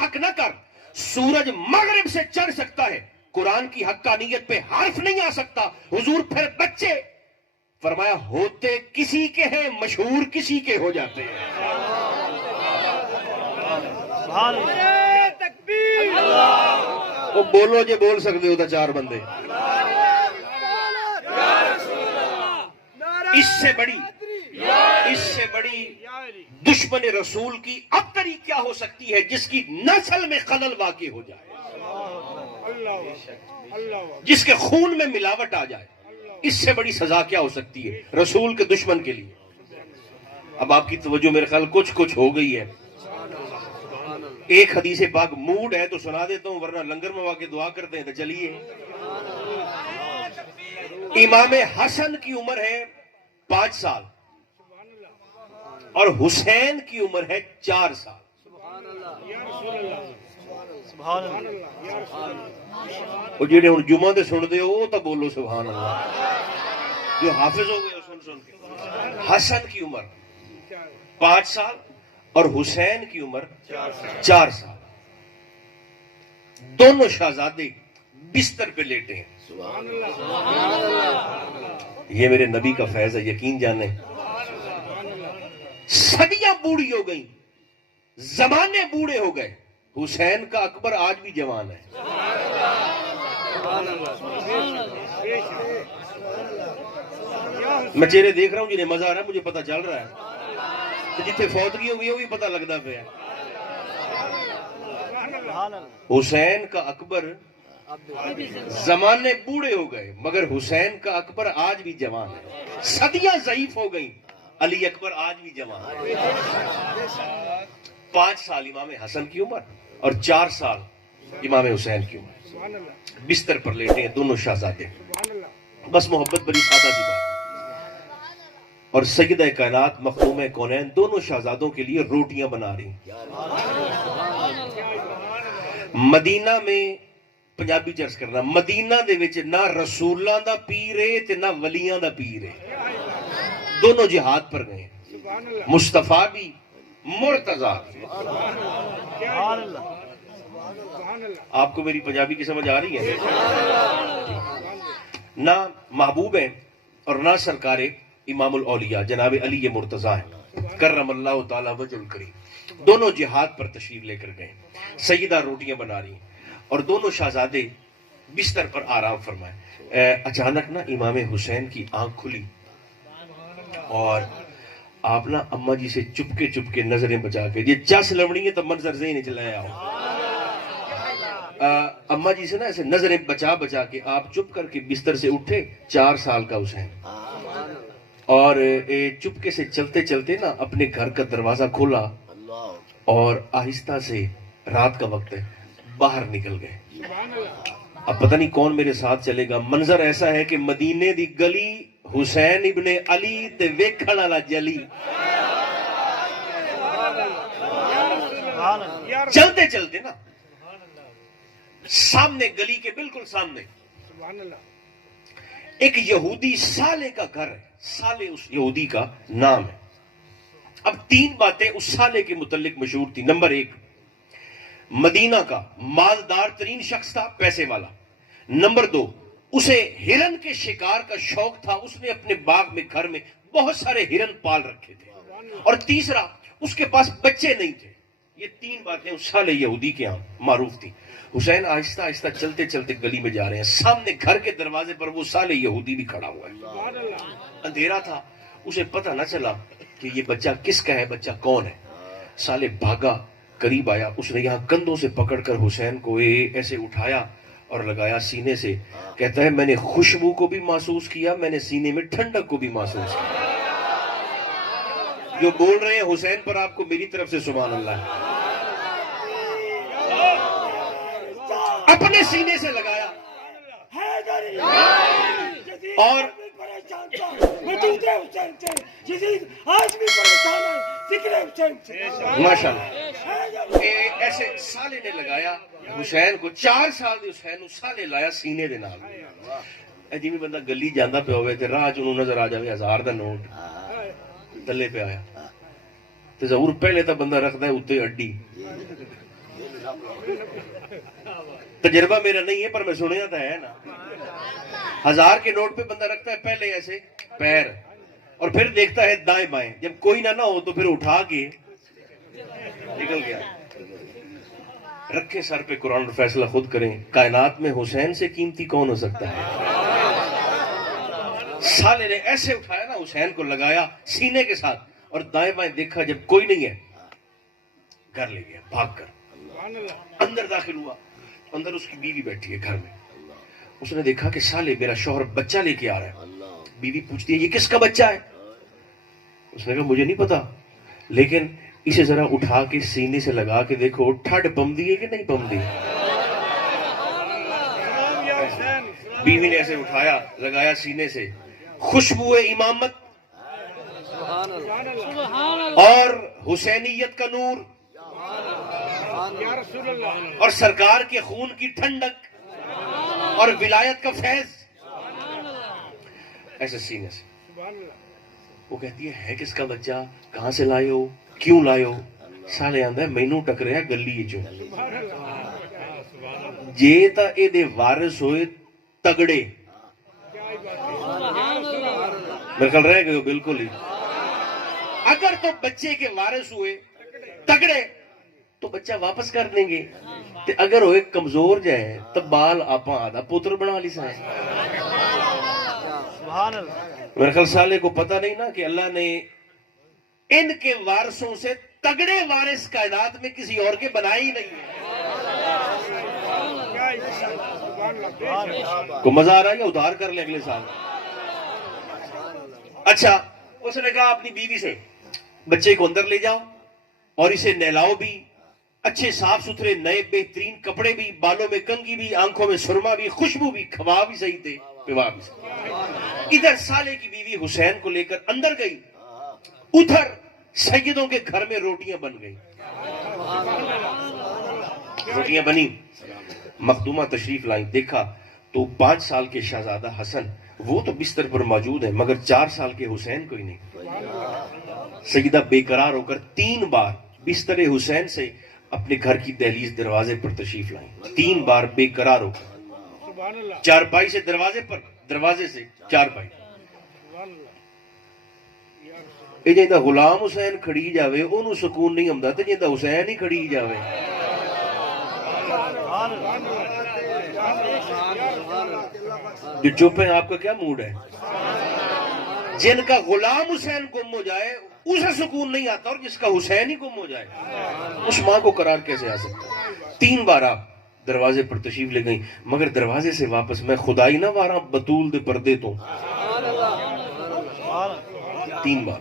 حق نہ کر. سورج مغرب سے چڑھ سکتا ہے, قرآن کی حقانیت پہ حرف نہیں آ سکتا. حضور پھر بچے فرمایا ہوتے کسی کے ہیں, مشہور کسی کے ہو جاتے ہیں. وہ بولو جے بول سکتے ہو تو چار بندے. اس سے بڑی دشمن رسول کی ابتری کیا ہو سکتی ہے جس کی نسل میں خلل واقع ہو جائے, جس کے خون میں ملاوٹ آ جائے. اس سے بڑی سزا کیا ہو سکتی ہے رسول کے دشمن کے لیے. اب آپ کی توجہ میرے خیال کچھ ہو گئی ہے. ایک حدیث پاک موڈ ہے تو سنا دیتا ہوں, ورنہ لنگر میں واقع دعا کرتے ہیں. تو چلیے, امام حسن کی عمر ہے 5 سال اور حسین کی عمر ہے 4 سال. وہ جڑے ہوں جمعہ دے سن دے ہو تو بولو سبحان اللہ. جو حافظ ہو گئے سن کے. حسن کی عمر 5 سال اور حسین کی عمر 4 سال. دونوں شہزادے بستر پہ لیٹے ہیں. یہ میرے نبی کا فیض ہے, یقین جانے. صدیاں بوڑھی ہو گئیں, زمانے بوڑھے ہو گئے, حسین کا اکبر آج بھی جوان ہے. میں چہرے دیکھ رہا ہوں جنہیں مزہ آ رہا ہے, مجھے پتا چل رہا ہے. تو جتنے فوتگی ہو گئی وہ بھی پتا لگتا پہ. حسین کا اکبر زمانے بوڑھے ہو گئے مگر حسین کا اکبر آج بھی جوان ہے. صدیاں ضعیف ہو گئیں, علی اکبر آج بھی جوان ہے. 5 سال امام حسن کی عمر اور 4 سال امام حسین کی عمر. بستر پر لیٹے ہیں دونوں شہزادے. بس محبت بڑی سادہ سی بات. اور سیدہ کائنات مخدوم کونین دونوں شہزادوں کے لیے روٹیاں بنا رہی ہیں. مدینہ میں پنجابی چرچ کرنا, مدینہ دے وچ نہ رسولاں دا پیر ہے تے نہ ولیاں دا پیر ہے. دونوں جہاد پر گئے, مصطفیٰ بھی مرتضیٰ. آپ کو میری پنجابی کی سمجھ آ رہی ہے؟ نہ محبوب ہیں اور نہ سرکار امام الاولیاء جناب علی مرتضیٰ ہیں کرم اللہ تعالی وجہ الکریم. دونوں جہاد پر تشریف لے کر گئے. سیدہ روٹیاں بنا رہی اور دونوں شہزادے بستر پر آرام فرمائے. اچانک نا امام حسین کی آنکھ کھلی اور آپ نا اماں جی سے چپکے نظریں بچا کے, یہ چس لوڑی ہے تو منظر ذہن چلایا ہو. اماں جی سے نا ایسے نظریں بچا کے آپ چپ کر کے بستر سے اٹھے. 4 سال کا حسین, اور چپکے سے چلتے نا اپنے گھر کا دروازہ کھولا اور آہستہ سے, رات کا وقت ہے, باہر نکل گئے. اب پتہ نہیں کون میرے ساتھ چلے گا. منظر ایسا ہے کہ مدینے دی گلی حسین ابن علی تے ویکھن والا جلی. چلتے نا سامنے, گلی کے بالکل سامنے ایک یہودی سالے کا گھر ہے. سالے اس یہودی کا نام ہے. اب 3 باتیں اس سالے کے متعلق مشہور تھی. نمبر 1, مدینہ کا مالدار ترین شخص تھا, پیسے والا. نمبر 2, اسے ہرن کے شکار کا شوق تھا, اس نے اپنے باغ میں گھر میں بہت سارے ہرن پال رکھے تھے. اور تیسرا, اس کے پاس بچے نہیں تھے. یہ 3 باتیں اس سالے یہودی کے ہاں معروف تھی. حسین آہستہ چلتے گلی میں جا رہے ہیں. سامنے گھر کے دروازے پر وہ سالے یہودی بھی کھڑا ہوا ہے. اندھیرا تھا, اسے پتہ نہ چلا کہ یہ بچہ کس کا ہے, بچہ کون ہے. سالے بھاگا, قریب آیا, اس نے یہاں کندھوں سے پکڑ کر حسین کو ایسے اٹھایا اور لگایا سینے سے. کہتا ہے میں نے خوشبو کو بھی محسوس کیا, میں نے سینے میں ٹھنڈک کو بھی محسوس کیا. جو بول رہے ہیں حسین پر آپ کو میری طرف سے سبحان اللہ. اپنے سینے سے لگایا اور ماشاءاللہ ایسے سالے نے لگایا حسین کو. 4 سال دے حسین سالے لایا سینے دے نال. جی میں بندہ گلی جاندہ پہ ہوئے تے راہ چ نظر آ جائے 1000 دا نوٹ تلے پہ آیا تو ضرور پہلے تو بندہ رکھتا ہے اتنے اڈی, تجربہ میرا نہیں ہے پر میں سنیا تھا ہے نا. 1000 کے نوٹ پہ بندہ رکھتا ہے پہلے ایسے پیر اور پھر دیکھتا ہے دائیں بائیں, جب کوئی نہ ہو تو پھر اٹھا کے نکل گیا. رکھے سر پہ قرآن اور فیصلہ خود کریں. کائنات میں حسین سے قیمتی کون ہو سکتا ہے؟ سالے نے ایسے اٹھایا نا حسین کو, لگایا سینے کے ساتھ اور دائیں بائیں دیکھا, جب کوئی نہیں ہے گھر لے گیا بھاگ کر. اندر داخل ہوا, اندر اس کی بیوی بیٹھی ہے گھر میں. اس نے دیکھا کہ سالے میرا شوہر بچہ لے کے آ رہا ہے. بیوی پوچھتی ہے یہ کس کا بچہ ہے؟ اس نے کہا مجھے نہیں پتا, لیکن اسے ذرا اٹھا کے سینے سے لگا کے دیکھو ٹھڈ پم دی ہے کہ نہیں پم دی. بیوی نے ایسے اٹھایا, لگایا سینے سے, خوشبو امامت اور حسینیت کا نور اور سرکار کے خون کی ٹھنڈک اور ولایت کا فیض ایسے سینے سے. وہ کہتی ہے کس کا بچہ, کہاں سے لائے ہو, کیوں لائے ہو؟ سالے آندا ہے مینوں ٹکریا گلی چوں, جے تا اے دے وارث ہوئے تگڑے, میرے خیال رہ گئے بالکل ہی. اگر تو بچے کے وارث ہوئے تگڑے تو بچہ واپس کر دیں گے, تے اگر ہوئے کمزور جائے تو بال آپاں آدھا پوتر بنا لی سائیں. میرے خیال سالے کو پتہ نہیں نا کہ اللہ نے ان کے وارثوں سے تگڑے وارث کائنات میں کسی اور کے بنائے ہی نہیں ہے. کو مزہ آ رہا ہے یا ادھار کر لیں اگلے سال. اچھا, اس نے کہا اپنی بیوی سے بچے کو اندر لے جاؤ اور اسے نہلاؤ بھی, اچھے صاف ستھرے نئے بہترین کپڑے بھی, بالوں میں کنگھی بھی, آنکھوں میں سرما بھی, خوشبو بھی, کھوا بھی صحیح تھے, پوا بھی صحیح. ادھر سالے کی بیوی حسین کو لے کر اندر گئی, ادھر سیدوں کے گھر میں روٹیاں بن گئی. روٹیاں بنی, مخدومہ تشریف لائیں, دیکھا تو 5 سال کے شہزادہ حسن وہ تو بستر پر موجود ہیں مگر 4 سال کے حسین کوئی نہیں. سیدہ بے قرار ہو کر 3 بار بستر حسین سے اپنے گھر کی دہلیز دروازے پر تشریف لائیں. 3 بار بے قرار ہو کر, چارپائی سے دروازے پر, دروازے سے چارپائی. اے جیندہ غلام حسین کھڑی جاوے انہوں سکون نہیں ہمدا, تے جیندہ حسین ہی کھڑی جاوے. جو چپ ہیں آپ کا کیا موڈ ہے؟ جن کا غلام حسین گم ہو جائے اسے سکون نہیں آتا, اور جس کا حسین ہی گم ہو جائے اس ماں کو قرار کیسے آ سکتا؟ 3 بار آپ دروازے پر تشریف لے گئیں مگر دروازے سے واپس میں خدائی نہ وارا بطول دے پردے تو. 3 بار.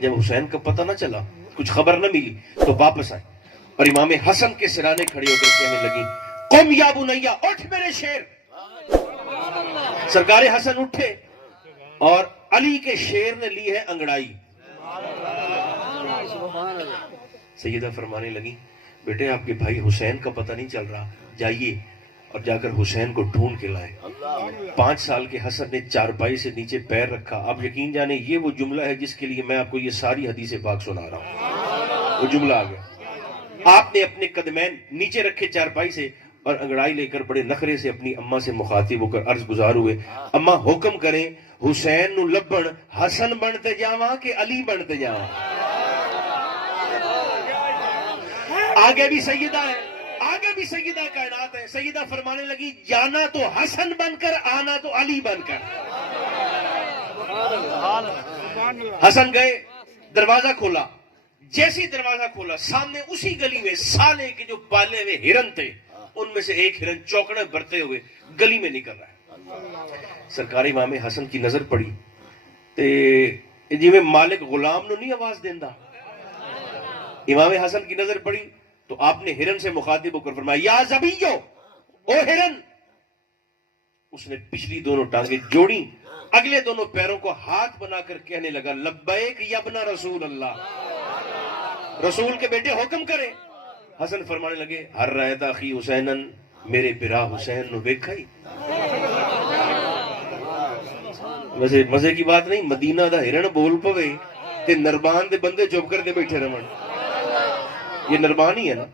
جب حسین کا پتہ نہ چلا, کچھ خبر نہ ملی تو واپس آئے اور امام حسن کے سرانے کھڑے ہو کر کہنے لگی قم یا بنیا, اٹھ میرے شیر. سرکار حسن اٹھے اور علی کے شیر نے لی ہے انگڑائی. سیدہ فرمانے لگی بیٹے آپ کے بھائی حسین کا پتہ نہیں چل رہا, جائیے اور جا کر حسین کو ڈھونڈ کے لائے. 5 سال کے حسن نے چارپائی سے نیچے پیر رکھا. آپ یقین جانے یہ وہ جملہ ہے جس کے لیے میں آپ کو یہ ساری حدیث پاک سنا رہا ہوں. وہ جملہ آ گیا. آپ نے اپنے قدمین نیچے رکھے چارپائی سے اور انگڑائی لے کر بڑے نخرے سے اپنی اماں سے مخاطب ہو کر عرض گزار ہوئے, اماں حکم کریں حسین نو لبن حسن بنتے جاواں کہ علی بنتے جاواں. آگے بھی سیدہ ہے, آگے بھی سیدہ کائنات ہے. سیدہ فرمانے لگی جانا تو حسن بن کر, آنا تو علی بن کر. حسن گئے, دروازہ کھولا. جیسی دروازہ کھولا سامنے اسی گلی میں سالے کے جو پالے ہوئے ہرن تھے ان میں سے ایک ہرن چوکڑے برتے ہوئے گلی میں نکل رہا ہے. سرکار امام حسن کی نظر پڑی تے جی میں مالک غلام نو نہیں آواز دیندا. امام حسن کی نظر پڑی تو آپ نے ہرن سے مخاطب ہو کر فرمایا یا زبیو, او ہرن. اس نے پچھلی دونوں ٹانگیں جوڑی, اگلے دونوں پیروں کو ہاتھ بنا کر کہنے لگا لبیک یا ابن رسول اللہ, رسول کے بیٹے حکم کرے. حسن فرمانے لگے ہر رایت اخی حسینن, میرے برا حسین نو ویکھا ہی. ویسے مزے کی بات نہیں, مدینہ دا ہرن بول پوے تے نربان دے بندے چپ کر دے بیٹھے رہن. یہ نرمانی ہے نا.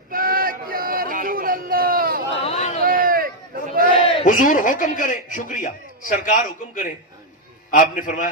حضور حکم کریں، شکریہ، سرکار حکم کریں. آپ نے فرمایا